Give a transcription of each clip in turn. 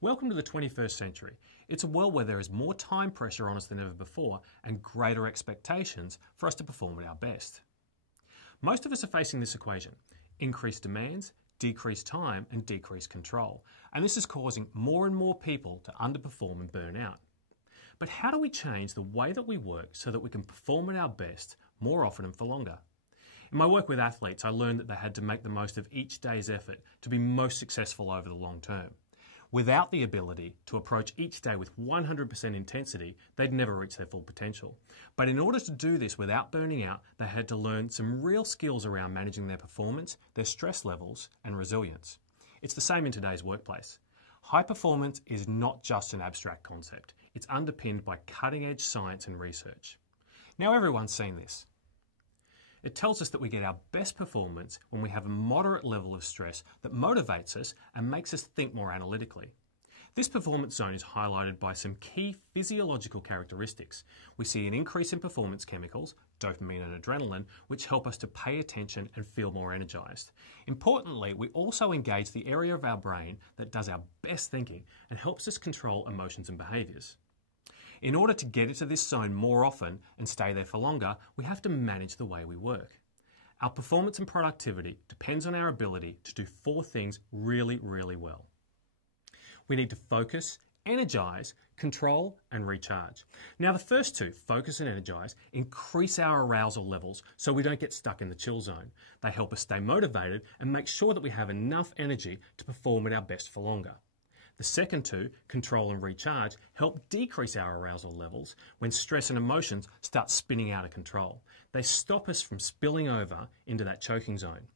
Welcome to the 21st century. It's a world where there is more time pressure on us than ever before and greater expectations for us to perform at our best. Most of us are facing this equation: increased demands, decreased time and decreased control. And this is causing more and more people to underperform and burn out. But how do we change the way that we work so that we can perform at our best more often and for longer? In my work with athletes, I learned that they had to make the most of each day's effort to be most successful over the long term. Without the ability to approach each day with 100% intensity, they'd never reach their full potential. But in order to do this without burning out, they had to learn some real skills around managing their performance, their stress levels, and resilience. It's the same in today's workplace. High performance is not just an abstract concept. It's underpinned by cutting-edge science and research. Now everyone's seen this. It tells us that we get our best performance when we have a moderate level of stress that motivates us and makes us think more analytically. This performance zone is highlighted by some key physiological characteristics. We see an increase in performance chemicals, dopamine and adrenaline, which help us to pay attention and feel more energized. Importantly, we also engage the area of our brain that does our best thinking and helps us control emotions and behaviors. In order to get into this zone more often and stay there for longer, we have to manage the way we work. Our performance and productivity depends on our ability to do four things really, really well. We need to focus, energize, control, and recharge. Now the first two, focus and energize, increase our arousal levels so we don't get stuck in the chill zone. They help us stay motivated and make sure that we have enough energy to perform at our best for longer. The second two, control and recharge, help decrease our arousal levels when stress and emotions start spinning out of control. They stop us from spilling over into that choking zone.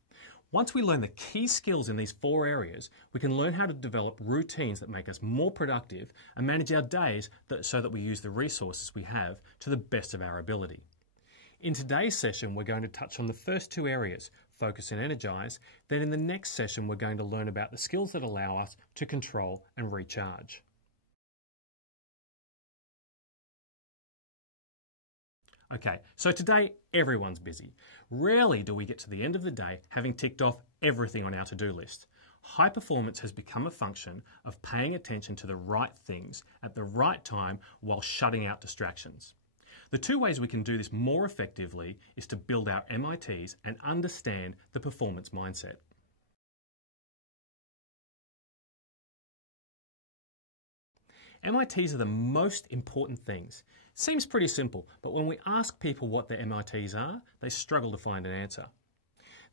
Once we learn the key skills in these four areas, we can learn how to develop routines that make us more productive and manage our days so that we use the resources we have to the best of our ability. In today's session, we're going to touch on the first two areas, focus and energize. Then in the next session, we're going to learn about the skills that allow us to control and recharge. Okay, so today everyone's busy. Rarely do we get to the end of the day having ticked off everything on our to-do list. High performance has become a function of paying attention to the right things at the right time while shutting out distractions. The two ways we can do this more effectively is to build our MITs and understand the performance mindset. MITs are the most important things. Seems pretty simple, but when we ask people what their MITs are, they struggle to find an answer.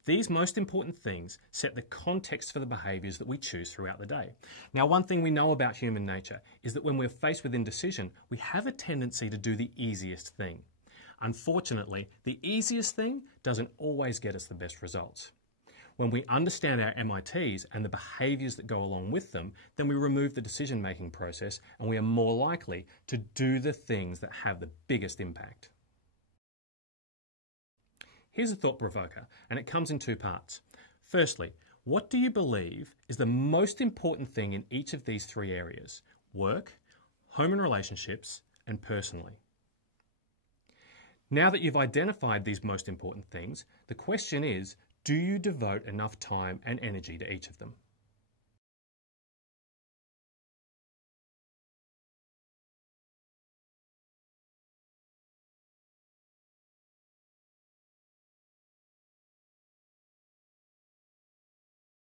These most important things set the context for the behaviours that we choose throughout the day. Now, one thing we know about human nature is that when we're faced with indecision, we have a tendency to do the easiest thing. Unfortunately, the easiest thing doesn't always get us the best results. When we understand our MITs and the behaviours that go along with them, then we remove the decision-making process and we are more likely to do the things that have the biggest impact. Here's a thought provoker, and it comes in two parts. Firstly, what do you believe is the most important thing in each of these three areas? Work, home and relationships, and personally. Now that you've identified these most important things, the question is, do you devote enough time and energy to each of them?